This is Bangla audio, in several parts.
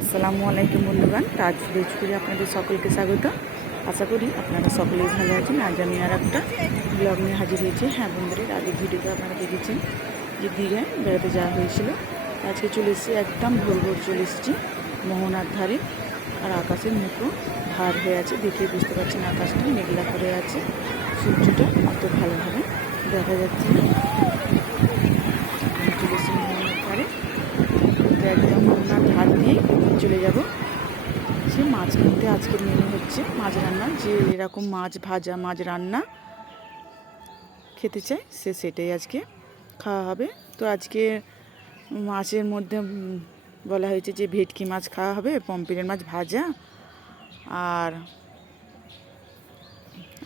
আসসালামু আলাইকুম বন্ধুগণ, তাজ ভোজপুরি আপনাদের সকলকে স্বাগত। আশা করি আপনারা সকলেই ভালো আছেন। আজ আমি আর একটা ব্লগ নিয়ে হাজির হয়েছি। হ্যাঁ বন্ধুরা, আগের ভিডিওতে আপনারা দেখেছেন যে দীঘায় বেড়াতে যাওয়া হয়েছিল। আজকে চলে এসেছি, একদম ভোর ভোর চলে এসেছি মোহনার ধারে। আর আকাশের মুখও ভার হয়ে আছে, দেখে বুঝতে পারছেন আকাশটা মেঘলা করে আছে, সূর্যটা অত ভালোভাবে দেখা যাচ্ছে না। চলে এসেছি মোহনার ধারে, তো একদম মোহনার ধার দিয়ে চলে যাব সে মাছ কিনতে। আজকের মেনু হচ্ছে মাছ রান্না, যে এরকম মাছ ভাজা, মাছ রান্না খেতে চায় সে সেটাই আজকে খাওয়া হবে। তো আজকে মাছের মধ্যে বলা হয়েছে যে ভেটকি মাছ খাওয়া হবে, পমফ্রেট মাছ ভাজা, আর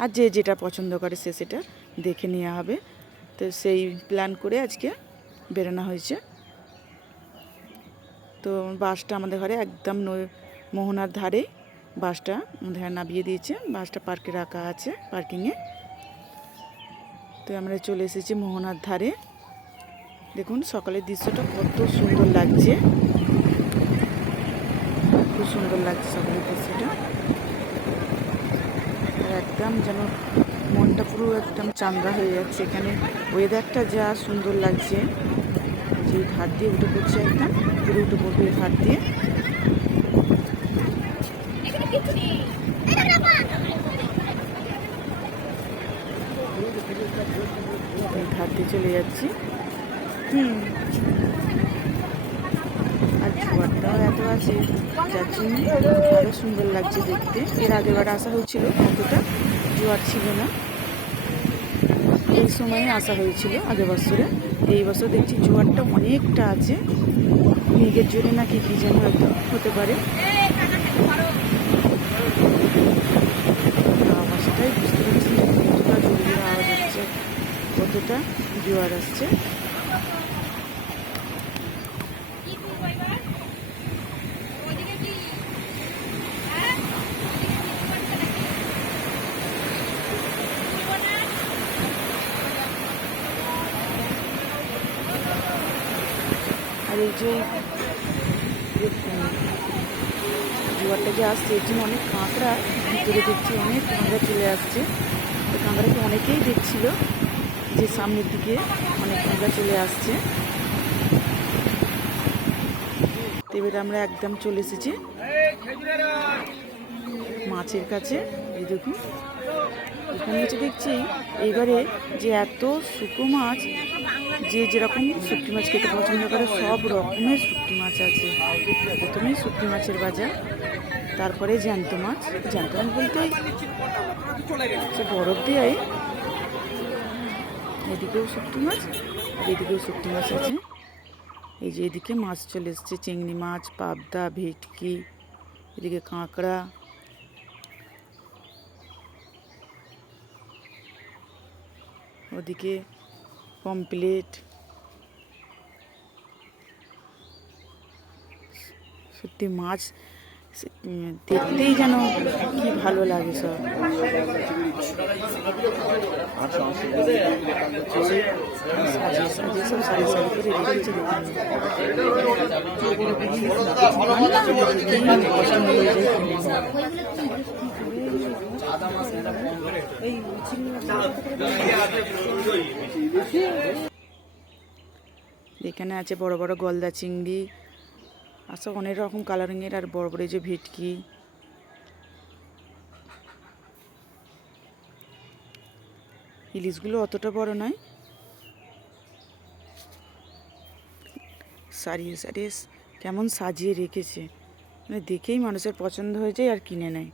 আর যে যেটা পছন্দ করে সে সেটা দেখে নেওয়া হবে। তো সেই প্ল্যান করে আজকে বেরোনো হয়েছে। তো বাসটা আমাদের ঘরে একদম মোহনার ধারে বাসটা আমাদের ঘরে নামিয়ে দিয়েছে। বাসটা পার্কে রাখা আছে, পার্কিংয়ে। তো আমরা চলে এসেছি মোহনার ধারে। দেখুন সকালের দৃশ্যটা কত সুন্দর লাগছে, খুব সুন্দর লাগছে সকালের দৃশ্যটা। আর একদম যেন মনটা পুরো একদম চাঙ্গা হয়ে যাচ্ছে। এখানে ওয়েদারটা যা সুন্দর লাগছে, যে ধার দিয়ে উঠে পড়ছে, একদম পুরো উঠে পড়বে ধার দিয়ে। ধার দিয়ে চলে যাচ্ছি। আর জোয়ারটাও এত আছে, যার জন্য আরও সুন্দর লাগছে দেখতে। এর আগেবার আসা হয়েছিল, অতটা জোয়ার ছিল না, এই সময়ে আসা হয়েছিল আগের বছরে। এই বছর দেখছি জোয়ারটা অনেকটা আছে, মেঘের জন্য নাকি কি যেন হয়তো হতে পারে। আওয়াজটাই বুঝতে পারছি কতটা জোরে জোরে আওয়াজ হচ্ছে, কতটা জোয়ার আসছে। আর এই যে জোয়ারটা যে আসছে, এর জন্য অনেক কাঁকড়া ভিতরে দেখছি, অনেক কাঁকড়া চলে আসছে। তো কাঁকড়াকে অনেকেই দেখছিল যে সামনের দিকে অনেক কাঁকড়া চলে আসছে। এবারে আমরা একদম চলে এসেছি মাছের কাছে। এই দেখুন এখানে হচ্ছে দেখছি এইবারে যে এত শুকনো মাছ, যে যেরকম শুটকি মাছ খেতে পছন্দ করে সব রকমের শুটকি মাছ আছে। প্রথমেই শুটকি মাছের বাজার, তারপরে জ্যান্ত মাছ। জ্যান্ত মাছ বলতে সে বরফ দিয়ে, এদিকেও শুটকি মাছ আর এদিকেও শুটকি মাছ আছে। এই যে এদিকে মাছ চলে এসছে, চিংড়ি মাছ, পাবদা, ভেটকি, এদিকে কাঁকড়া, ওদিকে পমফ্রেট। সত্যি মাছ দেখতেই যেন কি ভালো লাগে সব। সাজিয়ে সাজিয়ে সব সারি সারি করে রেখেছে। পছন্দ হয়ে যায়। এখানে আছে বড় বড় গলদা চিংড়ি, আর সব অনেক রকম কালারিংয়ের, আর বড় বড় যে ভেটকি। ইলিশগুলো অতটা বড় নয়, সারিয়ে সারিয়ে কেমন সাজিয়ে রেখেছে, মানে দেখেই মানুষের পছন্দ হয়ে যায় আর কিনে নেয়।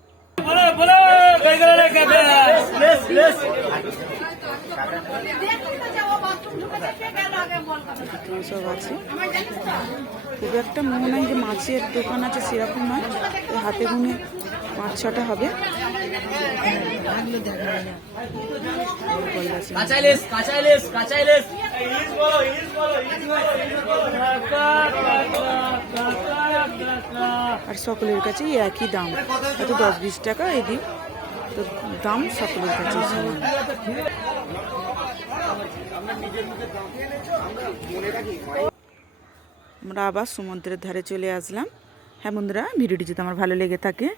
সব আছে, খুব একটা মনে হয় যে মাছের দোকান আছে সেরকম নয়, হাতে গুনে 5-6টা হবে। আর সকলের কাছে একই দাম, হয়তো 10-20 টাকা এদিক, তো দাম সকলের কাছে সমান। আমরা আবার সমুদ্রের ধারে চলে আসলাম। হ্যাঁ বন্ধুরা, ভিডিওটি যদি আমার ভালো লেগে থাকে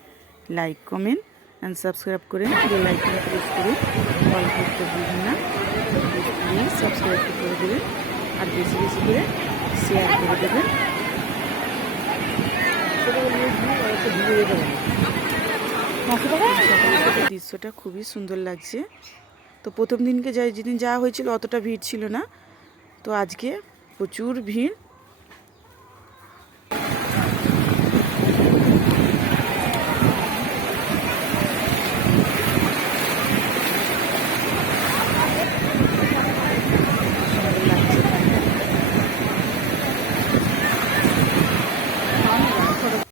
লাইক কমেন্ট অ্যান্ড সাবস্ক্রাইব করে বেল আইকনে প্রেস করে অল করতে ভুলবেন না। প্লিজ সাবস্ক্রাইব করে দেবেন আর বেশি বেশি করে শেয়ার করে দেবেন। দৃশ্যটা খুবই সুন্দর লাগছে। তো প্রথম দিনকে যেদিন যাওয়া হয়েছিল অতটা ভিড় ছিল না, তো আজকে প্রচুর ভিড়।